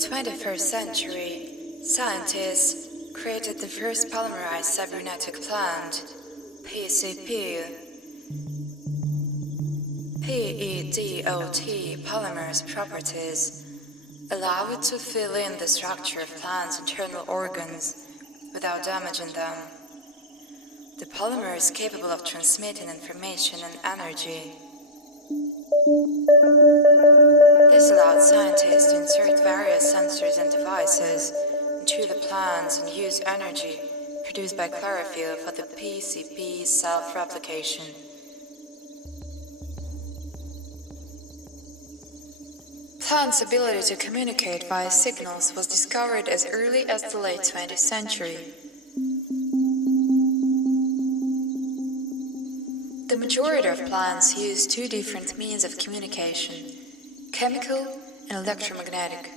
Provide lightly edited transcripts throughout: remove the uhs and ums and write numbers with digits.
21st century, scientists created the first polymerized cybernetic plant, PCP. PEDOT polymer's properties allow it to fill in the structure of plants' internal organs without damaging them. The polymer is capable of transmitting information and energy. This allowed scientists to insert various sensors and devices into the plants and use energy produced by chlorophyll for the PCP self-replication. Plants' ability to communicate via signals was discovered as early as the late 20th century. The majority of plants use two different means of communication: chemical and electromagnetic.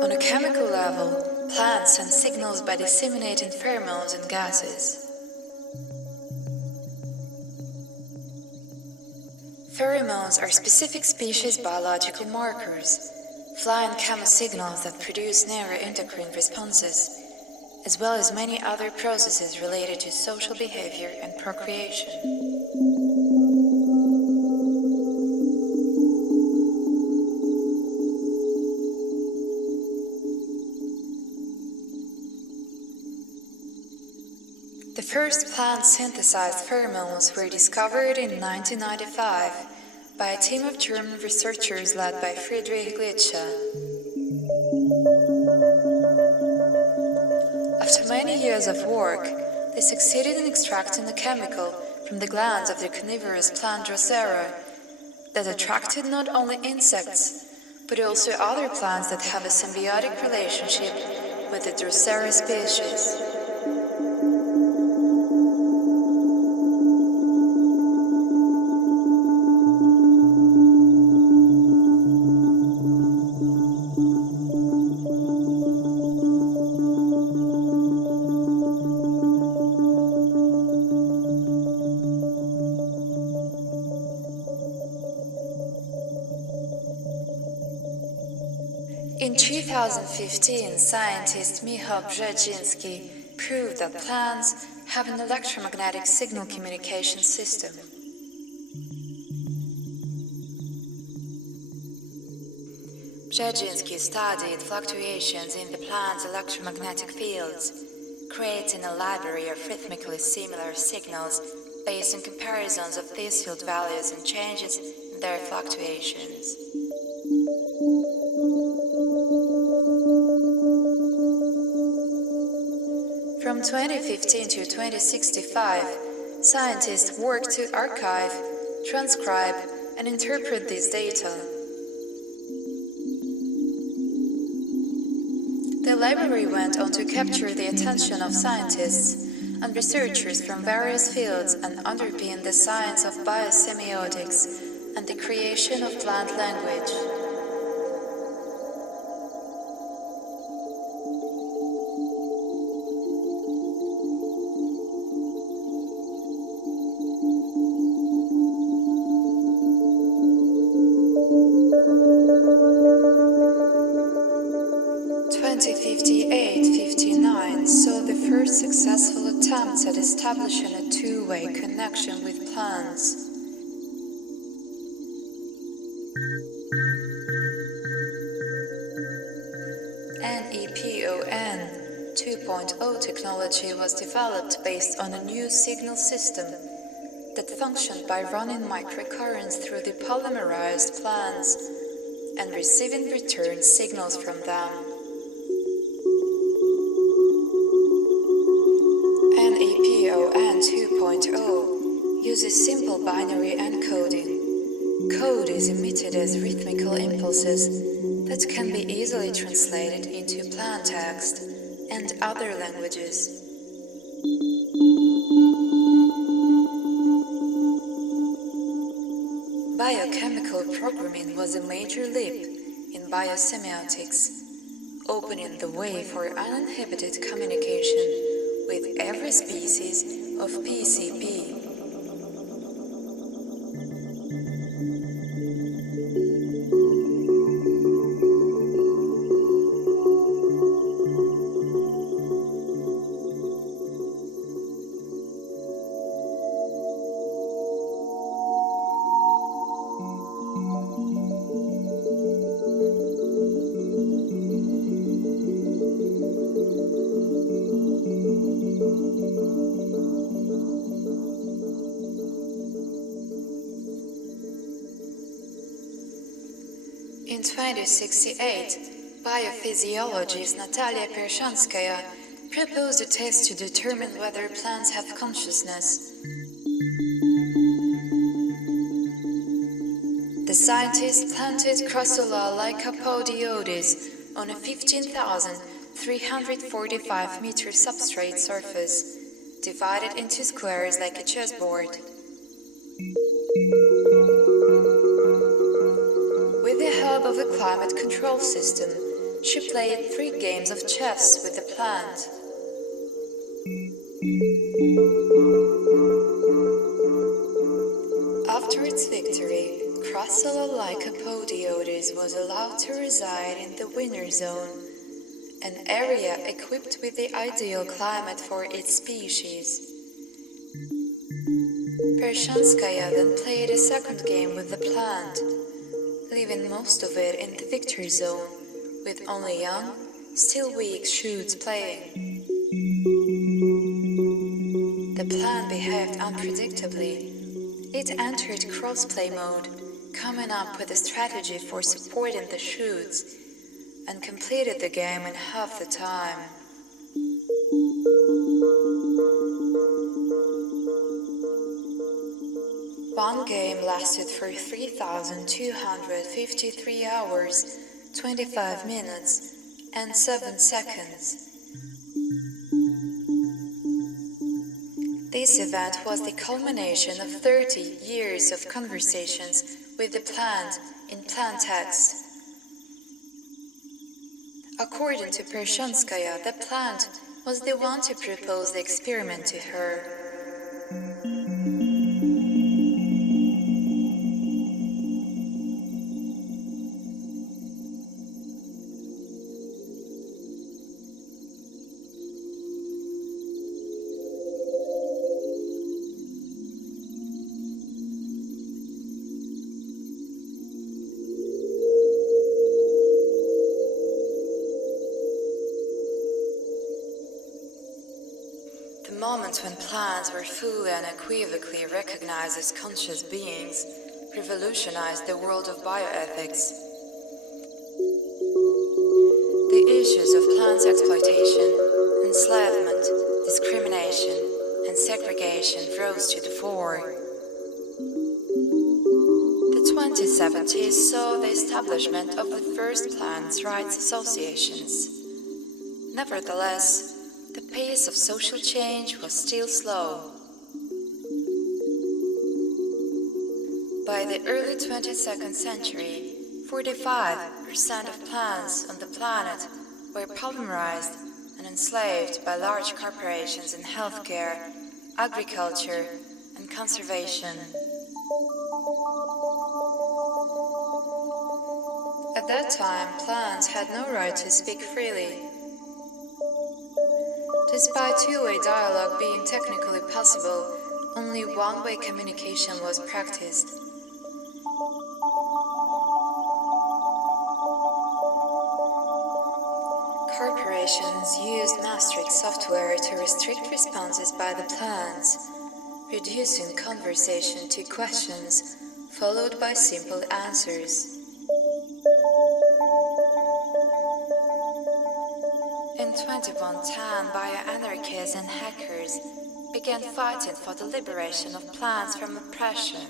On a chemical level, plants send signals by disseminating pheromones and gases. Pheromones are specific species biological markers, flying chemosignals that produce neuroendocrine responses, as well as many other processes related to social behavior and procreation. The first plant-synthesized pheromones were discovered in 1995 by a team of German researchers led by Friedrich Glitscher. After many years of work, they succeeded in extracting a chemical from the glands of the carnivorous plant Drosera that attracted not only insects, but also other plants that have a symbiotic relationship with the Drosera species. In 2015, scientist Michał Brzeziński proved that plants have an electromagnetic signal communication system. Brzeziński studied fluctuations in the plant's electromagnetic fields, creating a library of rhythmically similar signals based on comparisons of these field values and changes in their fluctuations. From 2015 to 2065, scientists worked to archive, transcribe, and interpret this data. The library went on to capture the attention of scientists and researchers from various fields and underpin the science of biosemiotics and the creation of plant language. Successful attempts at establishing a two-way connection with plants. NEPON 2.0 technology was developed based on a new signal system that functioned by running microcurrents through the polymerized plants and receiving return signals from them. NEPON 2.0 uses simple binary encoding. Code is emitted as rhythmical impulses that can be easily translated into plant text and other languages. Biochemical programming was a major leap in biosemiotics, opening the way for uninhibited communication with every species of PCP. In 2068, biophysiologist Natalia Pershanskaya proposed a test to determine whether plants have consciousness. The scientists planted Crassula lycopodioides on a 15,345-meter substrate surface, divided into squares like a chessboard. With the help of a climate control system, she played 3 games of chess with the plant. After its victory, Crassula lycopodioides was allowed to reside in the winter zone, an area equipped with the ideal climate for its species. Pershanskaya then played a second game with the plant, leaving most of it in the victory zone, with only young, still weak shoots playing. The plant behaved unpredictably. It entered crossplay mode, coming up with a strategy for supporting the shoots, and completed the game in half the time. One game lasted for 3,253 hours, 25 minutes, and 7 seconds. This event was the culmination of 30 years of conversations with the plant in plant text. According to Pershanskaya, the plant was the one to propose the experiment to her. The moment when plants were fully and unequivocally recognized as conscious beings revolutionized the world of bioethics. The issues of plants' exploitation, enslavement, discrimination, and segregation rose to the fore. The 2070s saw the establishment of the first plants' rights associations. Nevertheless, the pace of social change was still slow. By the early 22nd century, 45% of plants on the planet were polymerized and enslaved by large corporations in healthcare, agriculture, and conservation. At that time, plants had no right to speak freely. Despite two-way dialogue being technically possible, only one-way communication was practiced. Corporations used matrix software to restrict responses by the plants, reducing conversation to questions, followed by simple answers. In 2110, bioanarchists and hackers began fighting for the liberation of plants from oppression.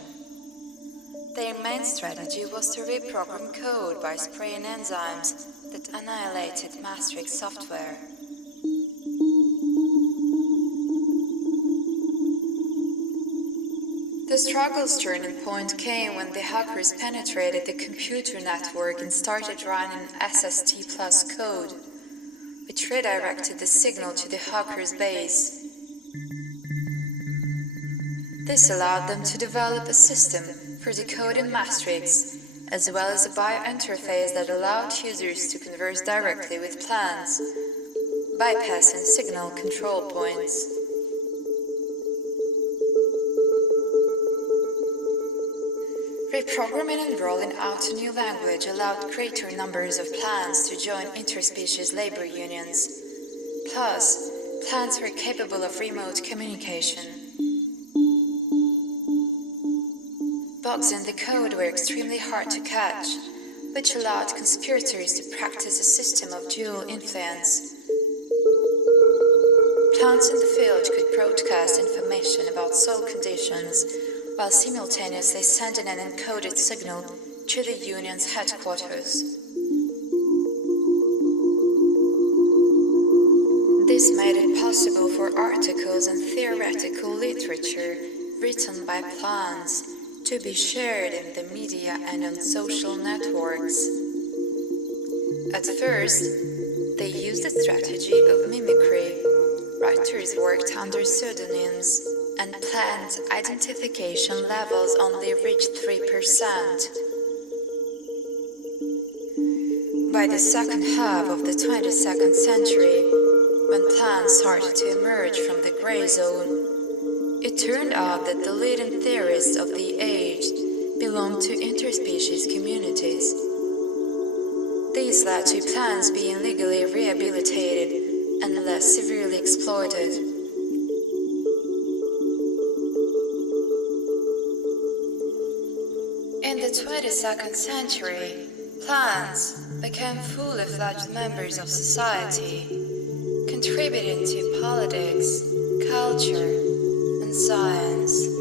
Their main strategy was to reprogram code by spraying enzymes that annihilated matrix software. The struggle's turning point came when the hackers penetrated the computer network and started running SST plus code, which redirected the signal to the hacker's base. This allowed them to develop a system for decoding matrix, as well as a biointerface that allowed users to converse directly with plants, bypassing signal control points. Reprogramming and rolling out a new language allowed greater numbers of plants to join interspecies labor unions. Plus, plants were capable of remote communication. Bugs in the code were extremely hard to catch, which allowed conspirators to practice a system of dual influence. Plants in the field could broadcast information about soil conditions while simultaneously sending an encoded signal to the Union's headquarters. This made it possible for articles and theoretical literature written by plants to be shared in the media and on social networks. At first, they used the strategy of mimicry. Writers worked under pseudonyms, and plant identification levels only reached 3%. By the second half of the 22nd century, when plants started to emerge from the gray zone, it turned out that the leading theorists of the age belonged to interspecies communities. These led to plants being legally rehabilitated and less severely exploited. In the 22nd century, plants became fully fledged members of society, contributing to politics, culture, and science.